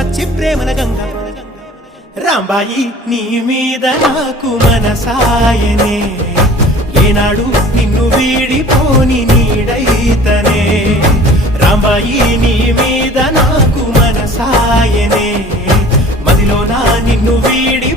పచ్చి ప్రేమల గంగ రాంబాయి నీ మీద నాకు మనసాయనే ఏనాడు నిన్ను వీడిపోని నీడైతనే రాంబాయి నీ మీద నాకు మనసాయనే మదిలో నా నిన్ను వీడి